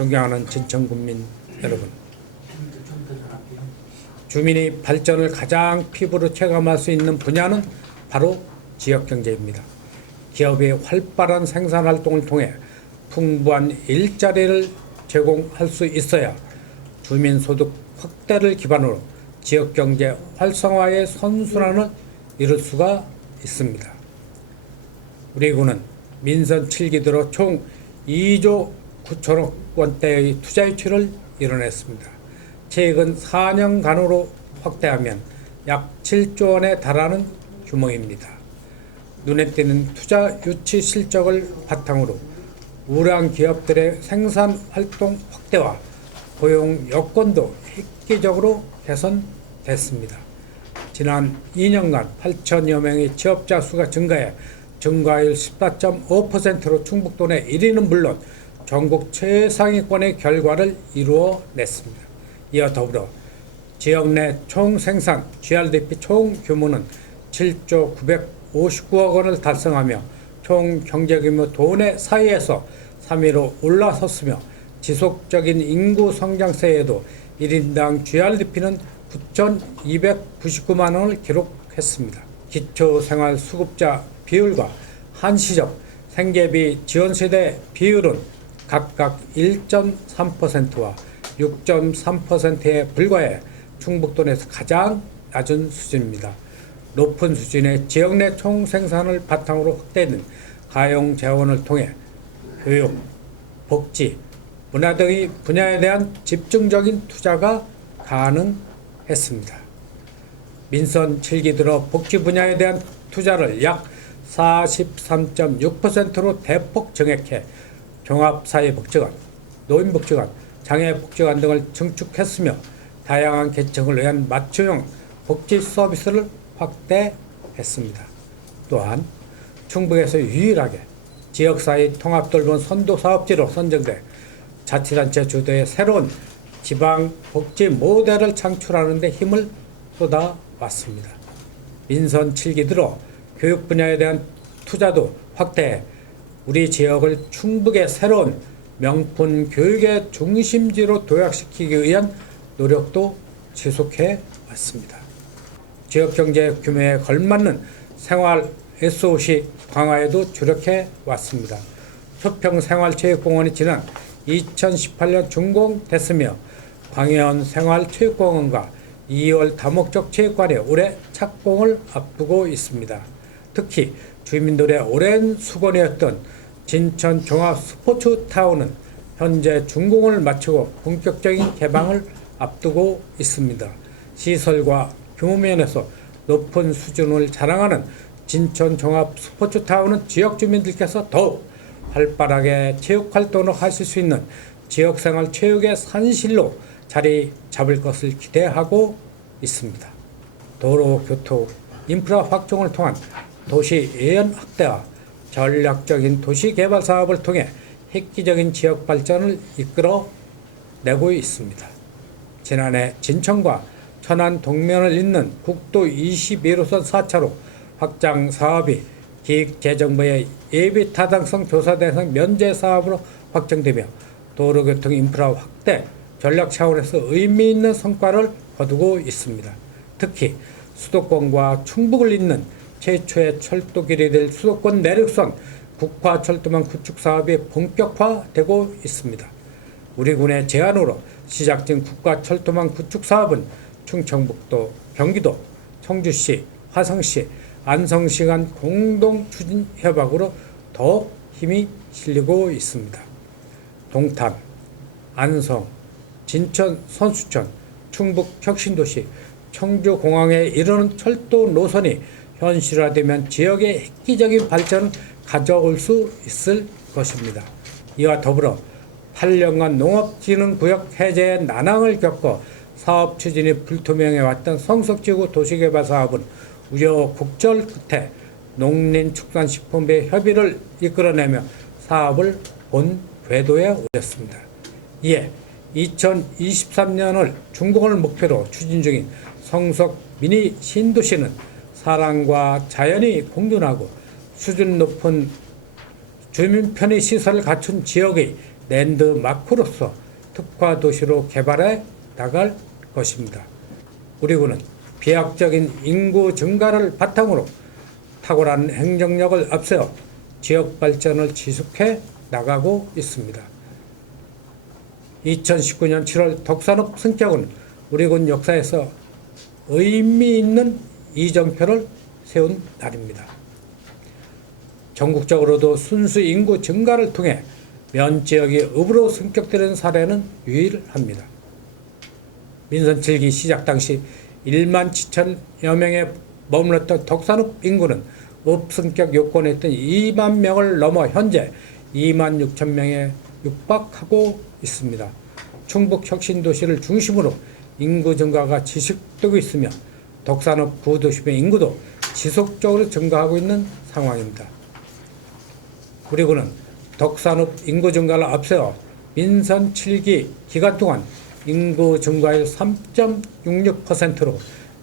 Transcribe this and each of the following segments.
존경하는 진천군민 여러분, 주민이 발전을 가장 피부로 체감할 수 있는 분야는 바로 지역경제입니다. 기업의 활발한 생산활동을 통해 풍부한 일자리를 제공할 수 있어야 주민소득 확대를 기반으로 지역경제 활성화의 선순환을 이룰 수가 있습니다. 우리 군은 민선 7기 들어 총 2조 9천억 원대의 투자 유치를 이뤄냈습니다. 최근 4년간으로 확대하면 약 7조 원에 달하는 규모입니다. 눈에 띄는 투자 유치 실적을 바탕으로 우량 기업들의 생산 활동 확대와 고용 여건도 획기적으로 개선됐습니다. 지난 2년간 8천여 명의 취업자 수가 증가해 증가율 14.5%로 충북도 내 1위는 물론 전국 최상위권의 결과를 이루어냈습니다. 이어 더불어 지역 내 총생산 GRDP 총 규모는 7조 959억 원을 달성하며 총 경제규모 도내 사이에서 3위로 올라섰으며 지속적인 인구 성장세에도 1인당 GRDP는 9,299만 원을 기록했습니다. 기초생활수급자 비율과 한시적 생계비 지원세대 비율은 각각 1.3%와 6.3%에 불과해 충북도 내에서 가장 낮은 수준입니다. 높은 수준의 지역 내 총생산을 바탕으로 확대된 가용 재원을 통해 교육, 복지, 문화 등의 분야에 대한 집중적인 투자가 가능했습니다. 민선 7기 들어 복지 분야에 대한 투자를 약 43.6%로 대폭 증액해 종합사회복지관, 노인복지관, 장애복지관 등을 증축했으며 다양한 계층을 위한 맞춤형 복지 서비스를 확대했습니다. 또한 충북에서 유일하게 지역사회 통합돌봄 선도사업지로 선정돼 자치단체 주도의 새로운 지방복지 모델을 창출하는 데 힘을 쏟아왔습니다. 민선 7기 들어 교육 분야에 대한 투자도 확대해 우리 지역을 충북의 새로운 명품 교육의 중심지로 도약시키기 위한 노력도 지속해 왔습니다. 지역경제 규모에 걸맞는 생활 SOC 강화에도 주력해 왔습니다. 수평생활체육공원이 지난 2018년 준공됐으며 광해원 생활체육공원과 2월 다목적 체육관이 올해 착공을 앞두고 있습니다. 특히 주민들의 오랜 수건이었던 진천 종합스포츠타운은 현재 준공을 마치고 본격적인 개방을 앞두고 있습니다. 시설과 규모 면에서 높은 수준을 자랑하는 진천 종합스포츠타운은 지역 주민들께서 더욱 활발하게 체육활동을 하실 수 있는 지역생활 체육의 산실로 자리 잡을 것을 기대하고 있습니다. 도로, 교통, 인프라 확충을 통한 도시 예연 확대와 전략적인 도시개발 사업을 통해 획기적인 지역 발전을 이끌어내고 있습니다. 지난해 진천과 천안 동면을 잇는 국도 21호선 4차로 확장 사업이 기획재정부의 예비 타당성 조사 대상 면제 사업으로 확정되며 도로교통 인프라 확대 전략 차원에서 의미 있는 성과를 거두고 있습니다. 특히 수도권과 충북을 잇는 최초의 철도길이 될 수도권 내륙선 국화철도망 구축 사업이 본격화되고 있습니다. 우리 군의 제안으로 시작된 국가철도망 구축 사업은 충청북도, 경기도, 청주시, 화성시, 안성시 간 공동 추진 협약으로 더욱 힘이 실리고 있습니다. 동탄, 안성, 진천, 선수촌, 충북 혁신도시, 청주공항에 이르는 철도 노선이 현실화되면 지역의 획기적인 발전을 가져올 수 있을 것입니다. 이와 더불어 8년간 농업진흥구역 해제의 난항을 겪어 사업 추진이 불투명해왔던 성석지구 도시개발 사업은 우여곡절 끝에 농林축산식품부의 협의를 이끌어내며 사업을 본 궤도에 올렸습니다. 이에 2023년을 준공을 목표로 추진 중인 성석 미니 신도시는 사람과 자연이 공존하고 수준 높은 주민 편의 시설을 갖춘 지역의 랜드마크로서 특화 도시로 개발해 나갈 것입니다. 우리 군은 비약적인 인구 증가를 바탕으로 탁월한 행정력을 앞세워 지역 발전을 지속해 나가고 있습니다. 2019년 7월 덕산읍 승격은 우리 군 역사에서 의미 있는 이정표를 세운 날입니다. 전국적으로도 순수 인구 증가를 통해 면 지역이 읍으로 승격되는 사례는 유일합니다. 민선 7기 시작 당시 1만 7천여 명에 머물렀던 덕산읍 인구는 읍 승격 요건에 있던 2만 명을 넘어 현재 2만 6천 명에 육박하고 있습니다. 충북 혁신도시를 중심으로 인구 증가가 지속되고 있으며 덕산읍 구도심의 인구도 지속적으로 증가하고 있는 상황입니다. 우리 군은 덕산읍 인구 증가를 앞세워 민선 7기 기간 동안 인구 증가율 3.66%로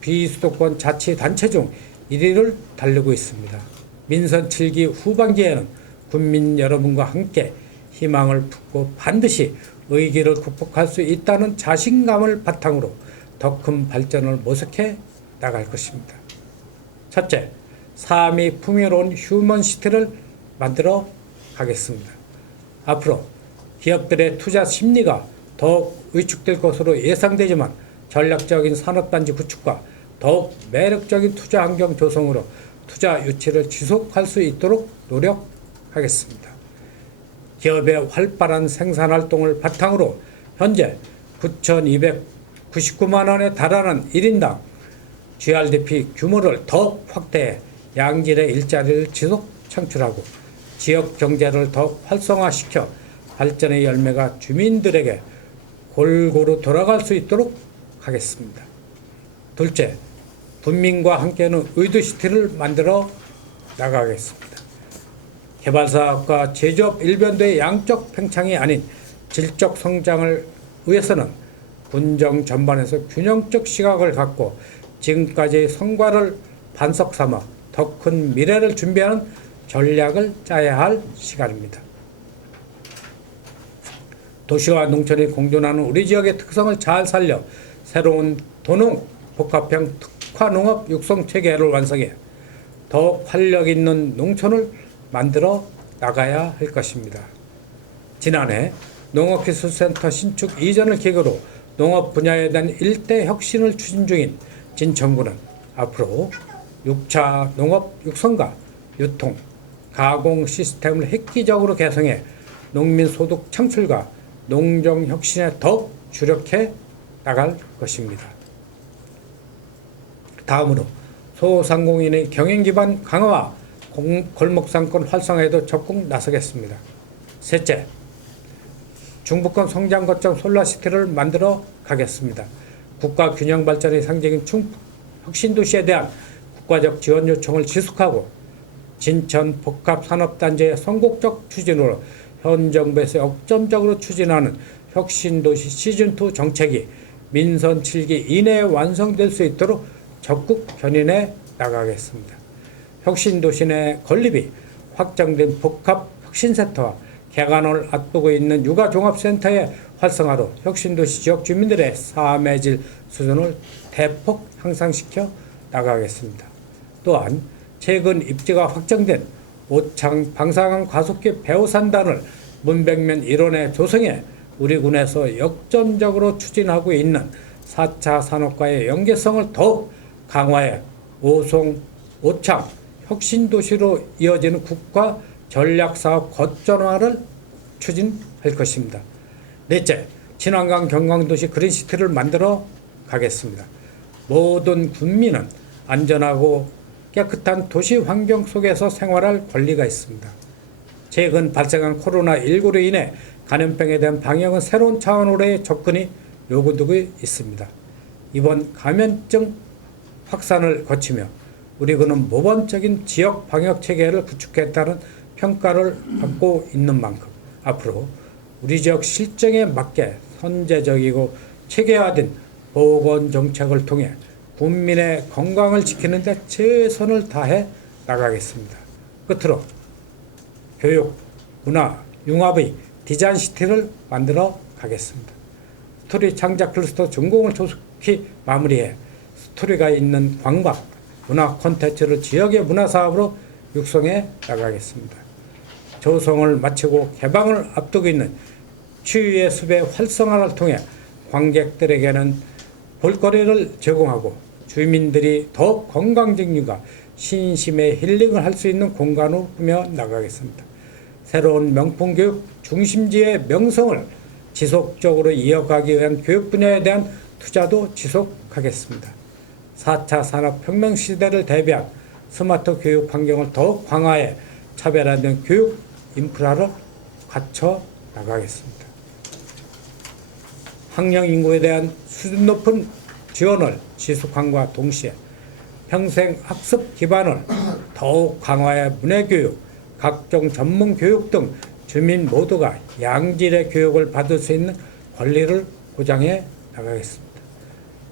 비수도권 자치단체 중 1위를 달리고 있습니다. 민선 7기 후반기에는 국민 여러분과 함께 희망을 품고 반드시 위기를 극복할 수 있다는 자신감을 바탕으로 더 큰 발전을 모색해 나갈 것입니다. 첫째, 삶이 풍요로운 휴먼시티를 만들어 가겠습니다. 앞으로 기업들의 투자 심리가 더욱 위축될 것으로 예상되지만 전략적인 산업단지 구축과 더욱 매력적인 투자 환경 조성으로 투자 유치를 지속할 수 있도록 노력하겠습니다. 기업의 활발한 생산활동을 바탕으로 현재 9,299만 원에 달하는 1인당 GRDP 규모를 더욱 확대해 양질의 일자리를 지속 창출하고 지역 경제를 더욱 활성화시켜 발전의 열매가 주민들에게 골고루 돌아갈 수 있도록 하겠습니다. 둘째, 군민과 함께하는 의도시티를 만들어 나가겠습니다. 개발사업과 제조업 일변도의 양적 팽창이 아닌 질적 성장을 위해서는 군정 전반에서 균형적 시각을 갖고 지금까지의 성과를 반석 삼아 더 큰 미래를 준비하는 전략을 짜야 할 시간입니다. 도시와 농촌이 공존하는 우리 지역의 특성을 잘 살려 새로운 도농 복합형 특화농업 육성 체계를 완성해 더욱 활력 있는 농촌을 만들어 나가야 할 것입니다. 지난해 농업기술센터 신축 이전을 계기로 농업 분야에 대한 일대 혁신을 추진 중인 진천구는 앞으로 6차 농업 육성과 유통, 가공 시스템을 획기적으로 개성해 농민 소득 창출과 농정 혁신에 더욱 주력해 나갈 것입니다. 다음으로 소상공인의 경영 기반 강화와 골목상권 활성화에도 적극 나서겠습니다. 셋째, 중부권 성장 거점 솔라시티를 만들어 가겠습니다. 국가 균형 발전의 상징인 충북 혁신도시에 대한 국가적 지원 요청을 지속하고 진천 복합산업단지의 선곡적 추진으로 현 정부에서 역점적으로 추진하는 혁신도시 시즌2 정책이 민선 7기 이내에 완성될 수 있도록 적극 견인해 나가겠습니다. 혁신도시 내 건립이 확정된 복합혁신센터와 개관을 앞두고 있는 육아종합센터의 활성화로 혁신도시 지역 주민들의 삶의 질 수준을 대폭 향상시켜 나가겠습니다. 또한 최근 입지가 확정된 오창 방사강 과속기 배후산단을 문백면 일원에 조성해 우리 군에서 역점적으로 추진하고 있는 4차 산업과의 연계성을 더욱 강화해 오창 혁신도시로 이어지는 국가 전략사업 거점화를 추진할 것입니다. 넷째, 친환경 경광도시 그린시티를 만들어 가겠습니다. 모든 국민은 안전하고 깨끗한 도시 환경 속에서 생활할 권리가 있습니다. 최근 발생한 코로나19로 인해 감염병에 대한 방역은 새로운 차원으로의 접근이 요구되고 있습니다. 이번 감염증 확산을 거치며 우리 군은 모범적인 지역 방역 체계를 구축했다는 평가를 받고 있는 만큼 앞으로 우리 지역 실정에 맞게 선제적이고 체계화된 보건 정책을 통해 국민의 건강을 지키는 데 최선을 다해 나가겠습니다. 끝으로 교육, 문화, 융합의 디자인시티를 만들어 가겠습니다. 스토리 창작 클러스터 전공을 조속히 마무리해 스토리가 있는 광박, 문화 콘텐츠를 지역의 문화사업으로 육성해 나가겠습니다. 조성을 마치고 개방을 앞두고 있는 추위의 숲의 활성화를 통해 관객들에게는 볼거리를 제공하고 주민들이 더욱 건강증진과 신심의 힐링을 할 수 있는 공간으로 꾸며 나가겠습니다. 새로운 명품교육 중심지의 명성을 지속적으로 이어가기 위한 교육 분야에 대한 투자도 지속하겠습니다. 4차 산업혁명 시대를 대비한 스마트 교육 환경을 더욱 강화해 차별화된 교육 인프라를 갖춰 나가겠습니다. 학령 인구에 대한 수준 높은 지원을 지속함과 동시에 평생 학습 기반을 더욱 강화해 문해교육, 각종 전문 교육 등 주민 모두가 양질의 교육을 받을 수 있는 권리를 보장해 나가겠습니다.